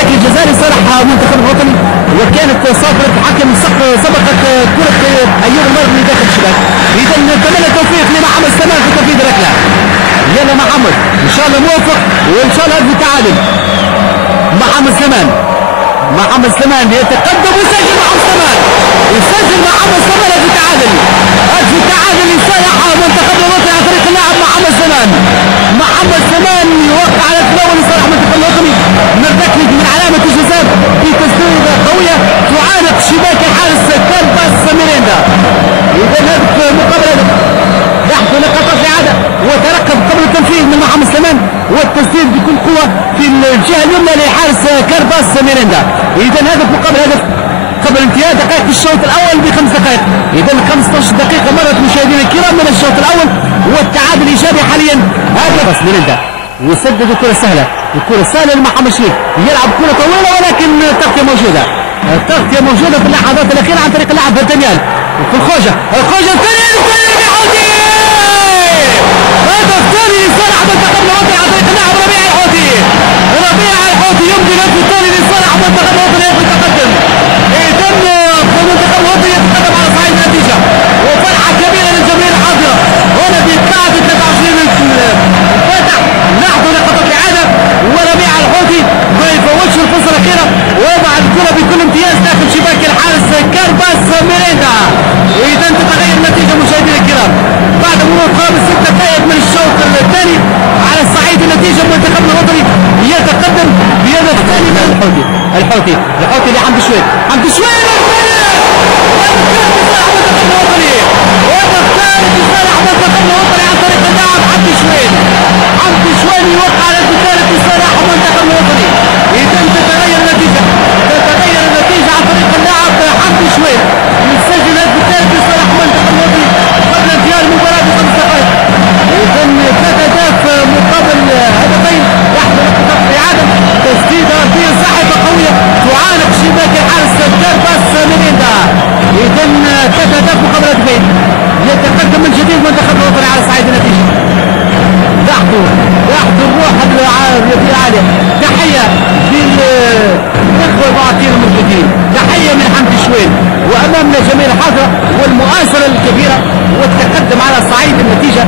ركله جزاء لصالح المنتخب الوطني، وكانت صافره الحكم سبقت كره ايوب المرمي داخل الشباك. اذا نتمنى التوفيق لمحمد سلمان في تنفيذ الركله. يلا محمد ان شاء الله موفق وان شاء الله هدف تعادل. محمد سلمان يتقدم ويسجل. يسجل محمد سلمان هدف تعادل. هدف تعادل لصالح المنتخب الوطني عن طريق اللاعب محمد سلمان يوقع على الاول لصالح المنتخب الوطني من ركله من علامه الجزاء في تسديده قويه تعانق شباك الحارس كارباس ميريندا. اذا هدف مقابل بحث لقطات اعاده وترقب قبل التنفيذ من محمد سلمان والتسديد بكل قوه في الجهه اليمنى لحارس كارباس ميريندا. اذا هدف مقابل هدف قبل انتهاء دقائق الشوط الاول ب5 دقائق. اذا 15 دقيقه مرت مشاهدينا الكرام من الشوط الاول والتعادل ايجابي حاليا. هدف ميريندا ويسدد الكره السهله لمحمد شريف، يلعب كره طويله ولكن التغطيه موجوده في اللحظات الاخيره عن طريق اللاعب دانيال في الخوجه الثاني الحوتي. هدف ثاني لصالح المنتخب الوطني عن طريق اللاعب ربيع الحوتي يمضي الهدف الثاني لصالح المنتخب الوطني في التقدم. اذا المنتخب الوطني يتقدم على صعيد النتيجه وفرحه كبيره للجماهير الحاضره هنا في قاعه 23 الفتح. لاحظوا لقطات الاعاده وربيع الحوتي ما يفوتش الفرصه الاخيره ويضع الكره بكل امتياز داخل شباك الحارس كارباس ميريندا. اذا تتغير النتيجه مشاهدينا الكرام بعد مرور 5 دقائق من الشوط الثاني على الصعيد النتيجه المنتخب الوطني يتقدم بهدف ثاني من الحوتي لحمد شويد. هدف ثالث لصالح المنتخب الوطني عن طريق اللاعب حمدي شويد يوقع الهدف الثالث لصالح المنتخب الوطني. اذا تتغير النتيجه عن طريق اللاعب حمدي شويد يسجل الهدف الثالث لصالح المنتخب الوطني قبل انتهاء المباراه ب5 دقائق. اذا 3 اهداف مقابل هدفين يحضر لقطات الاعاده. تسديده ارضيه ساحقه قويه تعانق شباك الحارس كارباس ميريندا. اذا 3 اهداف مقابل هدفين يتقدم من جديد المنتخب الوطني على صعيد النتيجه. لاحظوا الروح الرياضيه العاليه. تحيه للاخوه المعاقين الموجودين، تحيه من حمدي شويد وامامنا جميع الحاضره والمؤازره الكبيره والتقدم على صعيد النتيجه.